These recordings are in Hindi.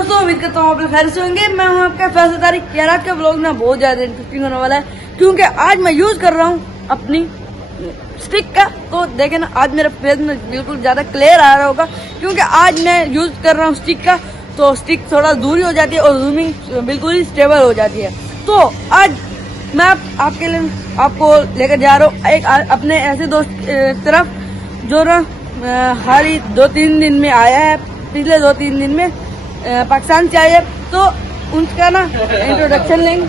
दोस्तों उम्मीद करता हूँ आप लोग खैर से होंगे। मैं हूँ आपका फैसल तारिक। यार आज का व्लॉग ना बहुत ज्यादा इंटरेस्टिंग होने वाला है क्योंकि आज मैं यूज कर रहा हूँ अपनी स्टिक का। तो देखे ना आज मेरा फेस में बिल्कुल ज्यादा क्लियर आ रहा होगा क्योंकि आज मैं यूज कर रहा हूँ स्टिक का। तो स्टिक थोड़ा दूरी हो जाती है और जूमिंग बिल्कुल ही स्टेबल हो जाती है। तो आज मैं आपके लिए आपको लेकर जा रहा हूँ एक अपने ऐसे दोस्त तरफ जो ना हाल ही 2-3 दिन में आया है, पिछले 2-3 दिन में पाकिस्तान से आया है। तो उनका ना इंट्रोडक्शन लेंगे।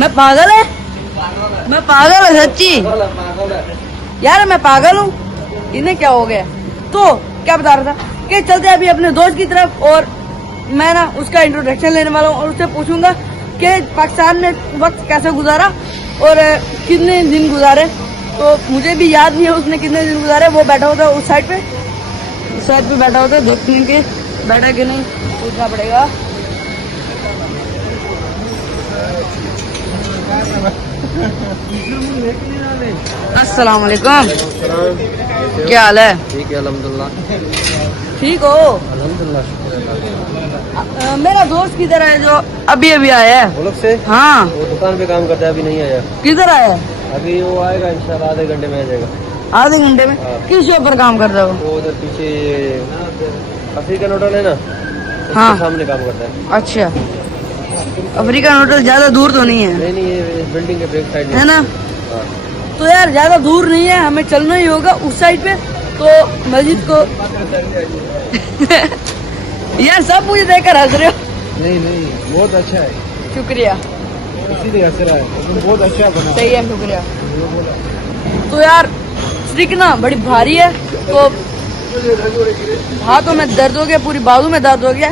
मैं पागल है, मैं पागल है सच्ची यार, मैं पागल हूँ। इन्हें क्या हो गया? तो क्या बता रहा था कि चलते अभी अपने दोस्त की तरफ और मैं ना उसका इंट्रोडक्शन लेने वाला हूँ और उससे पूछूंगा कि पाकिस्तान में वक्त कैसे गुजारा और कितने दिन गुजारे। तो मुझे भी याद नहीं है उसने कितने दिन गुजारे। वो बैठा होता उस साइड पे, उस साइड पे बैठा होता, देखने के बैठा कि नहीं पूछना पड़ेगा। अस्सलाम वालेकुम, क्या हाल है? ठीक है अल्हम्दुलिल्लाह। ठीक हो? अल्हम्दुलिल्लाह। मेरा दोस्त किधर है जो अभी अभी आया है? मुल्क से? हाँ। वो दुकान पे काम करता है, अभी नहीं आया। किधर आया है? अभी वो आएगा इंशाल्लाह, आधे घंटे में आ जाएगा। आधे घंटे में? हाँ। किस जॉब पर काम करता है वो? वो उधर पीछे अफ्रीकन होटल है ना, उसके हाँ। सामने काम करता है। अच्छा, अफ्रीकन होटल ज्यादा दूर तो नहीं है? नहीं ये इस बिल्डिंग के बैक साइड में है ना? हाँ। तो यार ज्यादा दूर नहीं है, हमें चलना ही होगा उस साइड पे। तो मस्जिद को यार सब मुझे देखकर हंस रहे हो। नहीं बहुत अच्छा है, शुक्रिया, इसीलिए हंस रहा है, बहुत अच्छा बना। सही है, शुक्रिया। तो यार स्टिक ना बड़ी भारी है, तो हाथों में दर्द हो गया, पूरी बाजू में दर्द हो गया।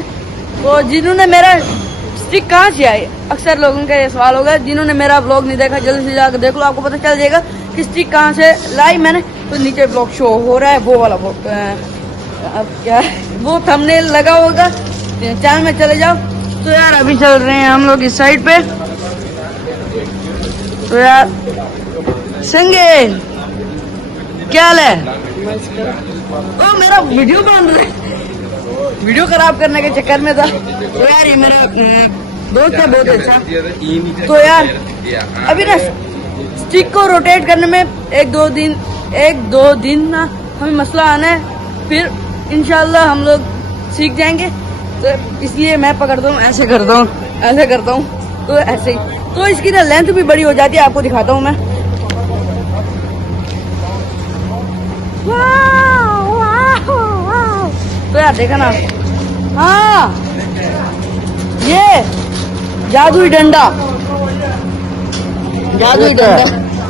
तो जिन्होंने मेरा स्टिक कहाँ से आई, अक्सर लोगों का ये सवाल होगा। जिन्होंने मेरा ब्लॉग नहीं देखा जल्दी से जाकर देख लो, आपको पता चल जाएगा कि स्टिक कहाँ से लाई मैंने। तो नीचे ब्लॉग शो हो रहा है, वो वाला वो अब क्या वो थंबनेल लगा होगा, चैनल में चले जाओ। तो यार अभी चल रहे हैं हम लोग इस साइड पे। तो यार संगे क्या हाल है? ओ मेरा वीडियो बन रहा है, वीडियो खराब करने के चक्कर में था। तो यार ये मेरा दोस्त है बहुत अच्छा। तो यार अभी ना स्टिक को रोटेट करने में एक दो दिन ना हमें मसला आना है, फिर इंशाल्लाह हम लोग सीख जाएंगे। तो इसलिए मैं पकड़ता हूँ, ऐसे करता हूँ, ऐसे करता हूँ, तो ऐसे ही। तो इसकी ना लेंथ भी बड़ी हो जाती है, आपको दिखाता हूँ मैं। तो यार देखा ना, हाँ ये जादुई डंडा,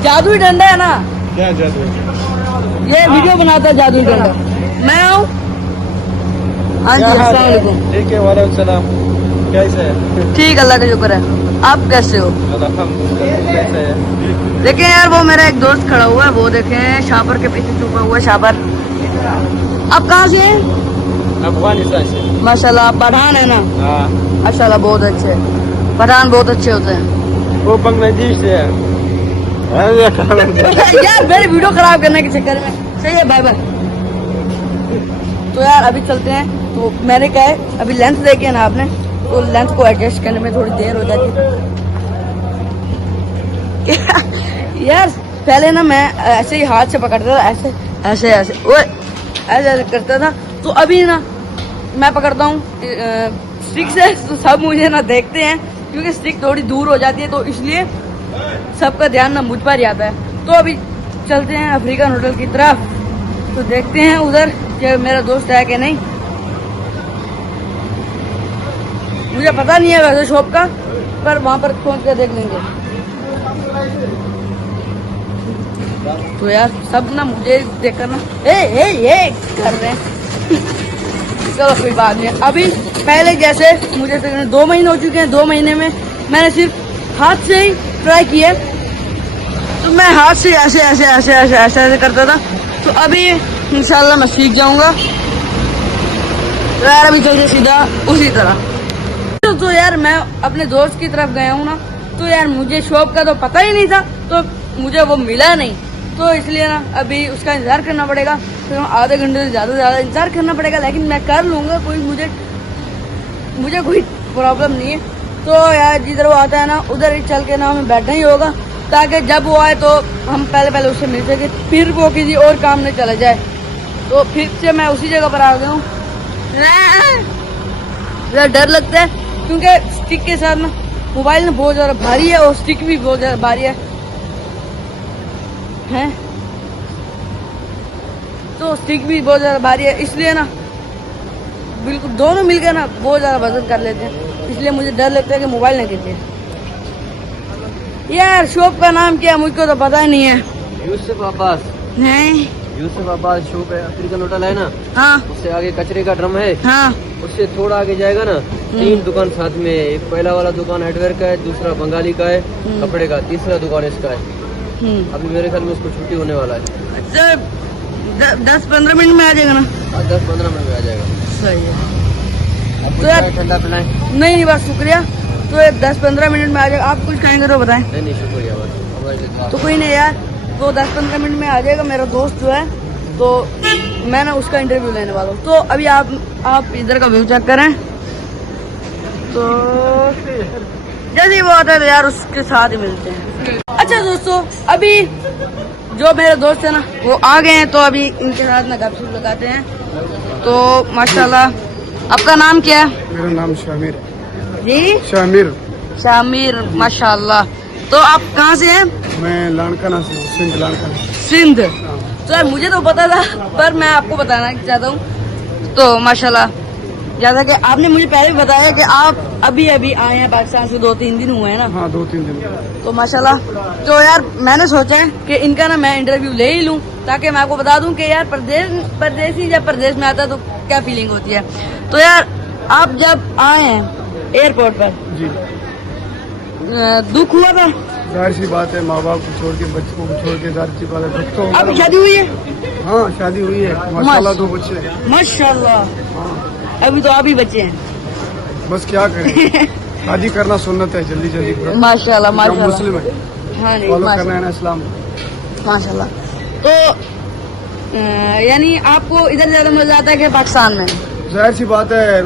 जादुई डंडा है ना। क्या जादू? ये वीडियो बनाता है जादुई डंडा। मैं हूँ। हाँ जी, अस्सलाम वालेकुम। ठीक है, वालेकुम सलाम। कैसे है? ठीक, अल्लाह का शुक्र है। आप कैसे हो? अल्हम्दुलिल्लाह। कैसे है? देखें यार वो मेरा एक दोस्त खड़ा हुआ है, वो देखें शापर के पीछे छुपा हुआ है। शापर, आप कहाँ से हैं? अफगानिस्तान से। माशाल्लाह, आप पठान है ना? हाँ। माशाल्लाह बहुत अच्छे, पठान बहुत अच्छे होते हैं। वो बांग्लादेश से है। यार मेरी वीडियो खराब करने के चक्कर में। सही है, बाय बाय। तो यार अभी चलते हैं। तो मैंने कहा है अभी लेंथ देखी है ना आपने, तो लेंथ को एडजस्ट करने में थोड़ी देर हो जाती है। यार पहले ना मैं ऐसे ही हाथ से पकड़ता था, ऐसे ऐसे ऐसे वो ऐसे ऐसे करता था। तो अभी ना मैं पकड़ता हूँ स्टिक से, तो सब मुझे ना देखते हैं क्योंकि स्टिक थोड़ी दूर हो जाती है, तो इसलिए सबका ध्यान ना मुझ पर ही आता है। तो अभी चलते हैं अफ्रीकन होटल की तरफ, तो देखते हैं उधर कि मेरा दोस्त है कि नहीं। मुझे पता नहीं है वैसे शॉप का, पर वहां पर पहुंच कर देख लेंगे। तो यार सब ना मुझे देखकर ना ए कर रहे हैं। चलो कोई बात नहीं। अभी पहले जैसे मुझे तकरीबन 2 महीने हो चुके हैं, 2 महीने में मैंने सिर्फ हाथ से ही ट्राई किया। तो मैं हाथ से ऐसे ऐसे ऐसे ऐसे ऐसे ऐसे करता था। तो अभी इंशाल्लाह मैं सीख जाऊंगा। तो यार अभी चलते सीधा उसी तरह। तो यार मैं अपने दोस्त की तरफ गया हूँ ना, तो यार मुझे शॉप का तो पता ही नहीं था, तो मुझे वो मिला नहीं। तो इसलिए ना अभी उसका इंतजार करना पड़ेगा, फिर आधे घंटे से ज़्यादा इंतजार करना पड़ेगा, लेकिन मैं कर लूँगा, कोई मुझे कोई प्रॉब्लम नहीं है। तो यार जिधर वो आता है ना उधर ही चल के ना हमें बैठना ही होगा, ताकि जब वो आए तो हम पहले उससे मिल सके, फिर वो किसी और काम में चला जाए। तो फिर से मैं उसी जगह पर आ गया हूँ। मेरा डर लगता है क्योंकि स्टिक के साथ ना मोबाइल ना बहुत ज़्यादा भारी है और स्टिक भी बहुत ज़्यादा भारी है तो स्टिक भी बहुत ज़्यादा भारी है, इसलिए ना बिल्कुल दोनों मिलकर ना बहुत ज़्यादा वजन कर लेते हैं, इसलिए मुझे डर लगता है कि मोबाइल ना गिर जाए। यार शॉप का नाम क्या है मुझको तो पता ही नहीं है। यूसुफ अब्बास, नहीं। यूसुफ अब्बास शॉप है, अफ्रीकन होटल है ना, हाँ उससे आगे कचरे का ड्रम है, हाँ उससे थोड़ा आगे जाएगा ना, 3 दुकान साथ में है। एक पहला वाला दुकान हार्डवेयर का है, दूसरा बंगाली का है कपड़े का, तीसरा दुकान इसका है। अभी मेरे ख्याल में उसको छुट्टी होने वाला है। अच्छा 10-15 मिनट में आ जाएगा ना? 10-15 मिनट में आ जाएगा। सही है। तो यार ठंडा पिलाएं? नहीं बस शुक्रिया। तो 10-15 मिनट में आ जाएगा। आप कुछ कहेंगे तो बताएं। नहीं शुक्रिया बस। तो कोई नहीं यार, वो 10-15 मिनट में आ जाएगा। मेरा दोस्त जो है तो मैं ना उसका इंटरव्यू लेने वाला हूँ। तो अभी आप इधर का व्यू चेक करें, तो जैसे ही वो आता है तो यार उसके साथ ही मिलते हैं। अच्छा दोस्तों, अभी जो मेरे दोस्त है ना वो आ गए हैं, तो अभी इनके साथ ना गपशप लगाते हैं। तो माशाल्लाह, आपका नाम क्या है? मेरा नाम शामिर जी शामिर, माशाल्लाह। तो आप कहाँ से हैं? मैं लाड़काना से हूँ, सिंध लाड़काना। सिंध। तो यार मुझे तो पता था, पर मैं आपको बताना चाहता हूँ। तो माशाल्लाह, जैसा कि आपने मुझे पहले भी बताया कि आप अभी आए हैं पाकिस्तान से, 2-3 दिन हुए हैं ना? हाँ 2-3 दिन। तो माशाल्लाह, तो यार मैंने सोचा है कि इनका ना मैं इंटरव्यू ले ही लूं, ताकि मैं आपको बता दूं कि यार परदेसी जब परदेश में आता है तो क्या फीलिंग होती है। तो यार आप जब आए हैं एयरपोर्ट पर, जी दुख हुआ था? जाहिर सी बात है, माँ बाप को छोड़ के, बच्चों को छोड़ के, जाहिर सी बात है दुख तो होगा। आपकी शादी हुई है? हाँ शादी हुई है माशाल्लाह, 2 बच्चे हैं। माशाल्लाह। अभी तो आप ही बच्चे हैं। बस क्या करें, शादी करना सुन्नत है, जल्दी माशाल्लाह माशाल्लाह। मुस्लिम है, हाँ नहीं फॉलो करना है ना इस्लाम। माशाल्लाह। तो यानी आपको इधर ज्यादा मजा आता है कि पाकिस्तान में? जाहिर सी बात है,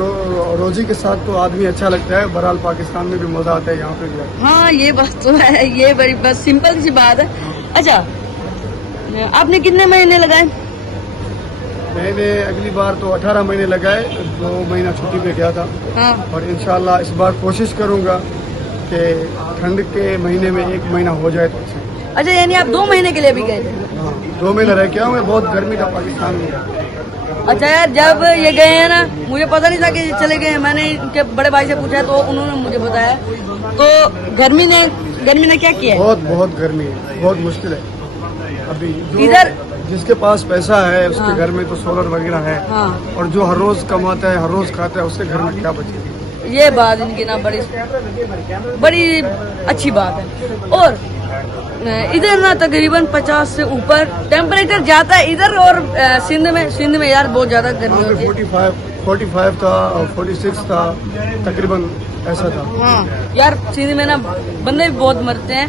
रोजी के साथ तो आदमी अच्छा लगता है। बहरहाल पाकिस्तान में भी मजा आता है, यहाँ पे भी। हाँ ये बात तो है, ये बड़ी बस सिंपल सी बात है। अच्छा आपने कितने महीने लगाए? मैंने अगली बार तो 18 महीने लगाए, 2 महीना छुट्टी पे गया था। हाँ। और इंशाल्लाह इस बार कोशिश करूंगा कि ठंड के महीने में 1 महीना हो जाए तो अच्छा। अच्छा यानी आप 2 महीने के लिए भी गए थे? हाँ 2 महीने रह के आऊँ मैं, बहुत गर्मी था पाकिस्तान में। अच्छा यार, जब ये गए हैं ना, मुझे पता नहीं था कि चले गए हैं। मैंने इनके बड़े भाई से पूछा तो उन्होंने मुझे बताया। तो गर्मी ने क्या किया है? बहुत गर्मी है, बहुत मुश्किल है। अभी इधर जिसके पास पैसा है उसके हाँ। घर में तो सोलर वगैरह है। हाँ। और जो हर रोज कमाता है, हर रोज खाता है, उसके घर में क्या बचे। ये बात इनकी ना बड़ी अच्छी बात है। और इधर ना तकरीबन 50 से ऊपर टेम्परेचर जाता है इधर, और सिंध में यार बहुत ज्यादा गर्मी होती है। 45 था और 46 था तकरीबन, ऐसा था। हाँ यार सिंध में ना बंदे भी बहुत मरते हैं,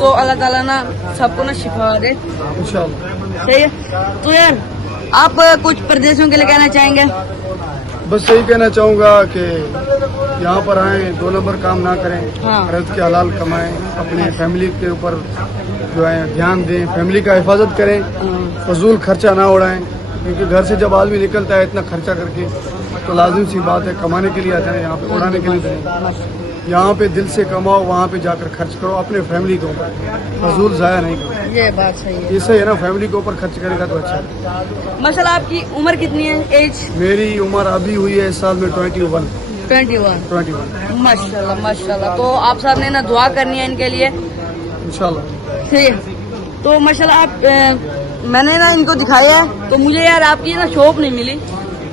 तो अल्लाह ताला ना सबको ना शिफा दे इंशाल्लाह। सही है। तो यार आप कुछ प्रदेशों के लिए कहना चाहेंगे? बस यही कहना चाहूँगा कि यहाँ पर आए, 2 नंबर काम ना करें, हाँ। रज़्क़ के हलाल कमाएं, अपने फैमिली के ऊपर जो है ध्यान दें, फैमिली का हिफाजत करें, फजूल खर्चा ना उड़ाएं। क्योंकि घर से जब आदमी निकलता है इतना खर्चा करके, तो लाजिम सी बात है कमाने के लिए आता है, यहाँ पे उड़ाने के लिए नहीं। यहाँ पे दिल से कमाओ, वहाँ पे जाकर खर्च करो अपने फैमिली के ऊपर, फजूल जाया नहीं करो। ये बात सही है। इससे है ना, फैमिली के ऊपर खर्च करेगा तो अच्छा है। माशाल्लाह आपकी उम्र कितनी है? एज? मेरी उम्र अभी हुई है इस साल में 21। 21। माशाल्लाह माशाल्लाह। तो आप साहब ने ना दुआ करनी है इनके लिए इंशाल्लाह। सही है। तो माशाल्लाह आप मैंने ना इनको दिखाया है, तो मुझे यार आपकी ना शॉप नहीं मिली।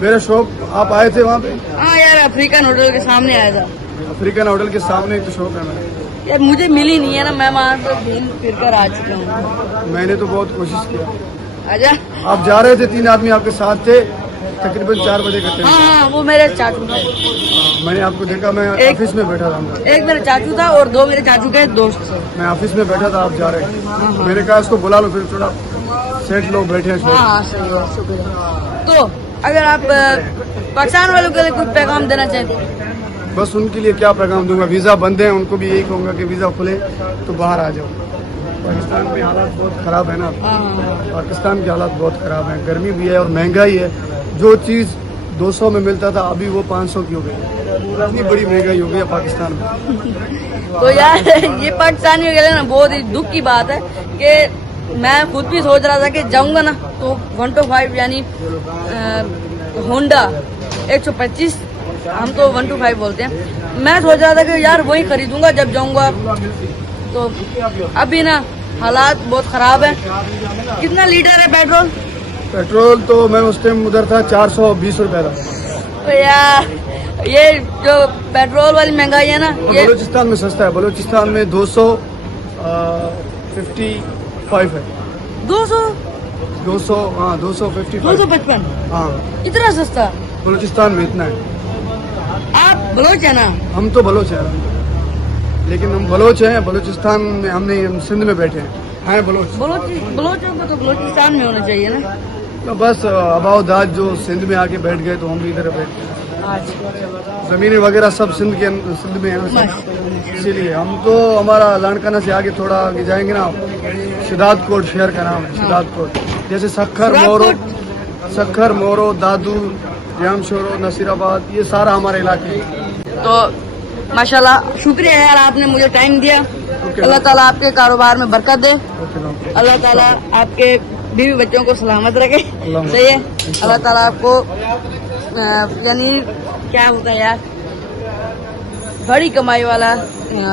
मेरा शॉप, आप आए थे वहाँ पे? हाँ यार, अफ्रीकन होटल के सामने आया था। अफ्रीकन होटल के सामने तो शॉप है मेरा। यार मुझे मिली नहीं है ना, मैं वहाँ से घूम फिर कर आ चुका हूँ। मैंने तो बहुत कोशिश किया। आजा। आप जा रहे थे, 3 आदमी आपके साथ थे, तकरीबन 4 बजे का टाइम। हाँ, वो मेरे चाचू थे। मैंने आपको देखा, मैं एक- ऑफिस में बैठा था अंदर। एक मेरे चाचू था और 2 मेरे चाचू के दोस्त थे। मैं ऑफिस में बैठा था, आप जा रहे थे। मैंने कहा इसको बुला लो, फिर थोड़ा सेट लोग बैठे हैं। हाँ हाँ, सही है, शुक्रिया। तो अगर आप पाकिस्तान वालों के लिए कुछ पैगाम देना चाहते, बस उनके लिए क्या पैगाम दूंगा, वीज़ा बंद है, उनको भी यही कहूँगा कि वीज़ा खुले तो बाहर आ जाओ। पाकिस्तान में हालात बहुत ख़राब है ना, पाकिस्तान के हालात बहुत ख़राब हैं, गर्मी भी है और महंगाई है। जो चीज़ 200 में मिलता था अभी वो 500 की हो गई। इतनी बड़ी महंगाई हो गई है पाकिस्तान में। तो यार ये पाकिस्तानियों के लिए ना बहुत ही दुख की बात है कि मैं खुद भी सोच रहा था कि जाऊंगा ना तो 125 यानी होंडा 125, हम तो 125 बोलते हैं। मैं सोच रहा था कि यार वही खरीदूंगा जब जाऊंगा। तो अभी ना हालात बहुत खराब है। कितना लीटर है पेट्रोल? पेट्रोल तो मैं उस टाइम उधर था 420 रुपये था। तो यार ये जो पेट्रोल वाली महंगाई है ना, ये बलूचिस्तान में सस्ता है, बलूचिस्तान में 255 है। 200 हाँ 255। 255 हाँ इतना सस्ता? बलूचिस्तान में इतना है। आप बलोच है ना? हम तो बलोच हैं, लेकिन हम बलोच हैं, बलूचिस्तान में हम नहीं, हम सिंध में बैठे हैं बलोच। बलोचों को तो बलोचिस्तान में होना चाहिए ना। तो बस अबाउदाद जो सिंध में आके बैठ गए तो हम भी इधर बैठ गए। जमीनें वगैरह सब सिंध में है ना, इसीलिए हम तो हमारा लाड़काना से आगे थोड़ा आगे जाएंगे ना, शिदात कोट शहर का नाम है, शिदात कोट। जैसे सखर मोरो दादू जामशोरो नसीराबाद, ये सारा हमारे इलाके है। तो माशाल्लाह शुक्रिया यार, आपने मुझे टाइम दिया। अल्लाह ताला आपके कारोबार में बरकत दे, अल्लाह ताला आपके बीवी बच्चों को सलामत रखे। सही है, अल्लाह ताला आपको यानी क्या होता है यार, बड़ी कमाई वाला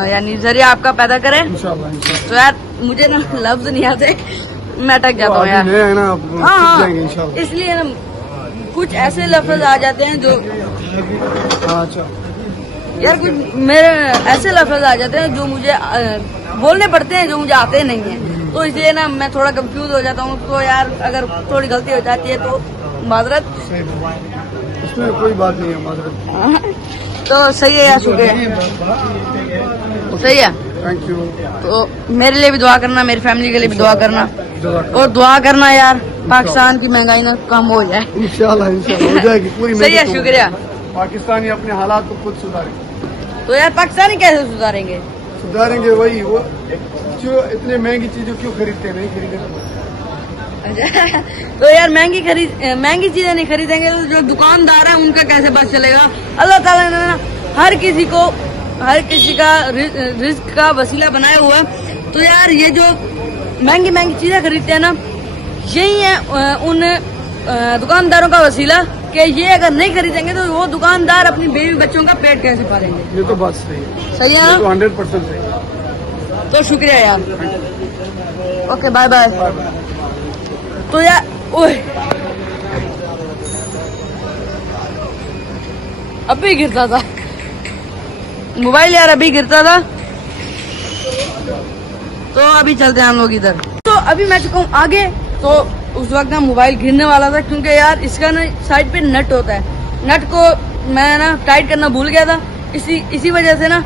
यानी जरिया आपका पैदा करे। इंशाल्लाह। तो यार मुझे ना लफ्ज नहीं आते, मैं अटक जाता हूँ यार। है ना, हाँ, जाएंगे इंशाल्लाह। इसलिए ना कुछ ऐसे लफ्ज आ जाते हैं जो अच्छा यार, कुछ मेरे ऐसे लफ्ज आ जाते हैं जो मुझे बोलने पड़ते हैं, जो मुझे आते नहीं हैं। तो इसलिए ना मैं थोड़ा कंफ्यूज हो जाता हूँ। तो यार अगर थोड़ी गलती हो जाती है तो माजरत। इसमें कोई बात नहीं है, माजरत। तो सही है यार, शुक्रिया। सही है, थैंक यू। तो मेरे लिए भी दुआ करना, मेरी फैमिली के लिए भी दुआ करना, जज़ाक और दुआ करना यार पाकिस्तान की महंगाई ना कम हो जाए। इंशाल्लाह इंशाल्लाह हो जाएगी पूरी। सही है, शुक्रिया। पाकिस्तानी अपने हालात को खुद सुधारेंगे। तो यार पाकिस्तानी कैसे सुधारेंगे? सुधारेंगे वही, वो जो इतने महंगी चीजें क्यों खरीदते हैं, नहीं खरीदते। तो यार महंगी चीजें नहीं खरीदेंगे तो जो दुकानदार है उनका कैसे बस चलेगा? अल्लाह ताला ने ना हर किसी का रिस्क का वसीला बनाया हुआ है। तो यार ये जो महंगी चीजें खरीदते हैं ना, यही है उन दुकानदारों का वसीला कि ये अगर नहीं खरीदेंगे तो वो दुकानदार अपनी बीवी बच्चों का पेट कैसे पालेंगे। ये तो बात सही है, सही है ये ना? तो 100% सही है। तो शुक्रिया यार, ओके बाय बाय। तो यार ओए अभी गिरता था मोबाइल यार, अभी गिरता था। तो अभी चलते हैं हम लोग इधर। तो अभी मैं चुका हूँ आगे। तो उस वक्त ना मोबाइल गिरने वाला था, क्योंकि यार इसका ना साइड पे नट होता है, नट को मैं ना टाइट करना भूल गया था। इसी वजह से ना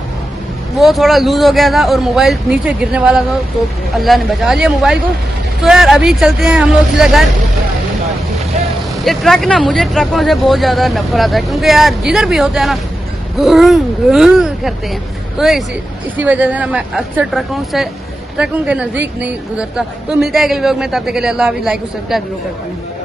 वो थोड़ा लूज हो गया था और मोबाइल नीचे गिरने वाला था। तो अल्लाह ने बचा लिया मोबाइल को। तो यार अभी चलते हैं हम लोग सीधा घर। ये ट्रक ना, मुझे ट्रकों से बहुत ज्यादा नफरत है, क्योंकि यार जिधर भी होते हैं ना करते हैं। तो इसी वजह से ना मैं अक्सर ट्रकों के नजदीक नहीं गुजरता। तो मिलता है अगले व्लॉग में, तब तक के लिए अल्लाह हाफिज़। लाइक और सब्सक्राइब जरूर करते हैं।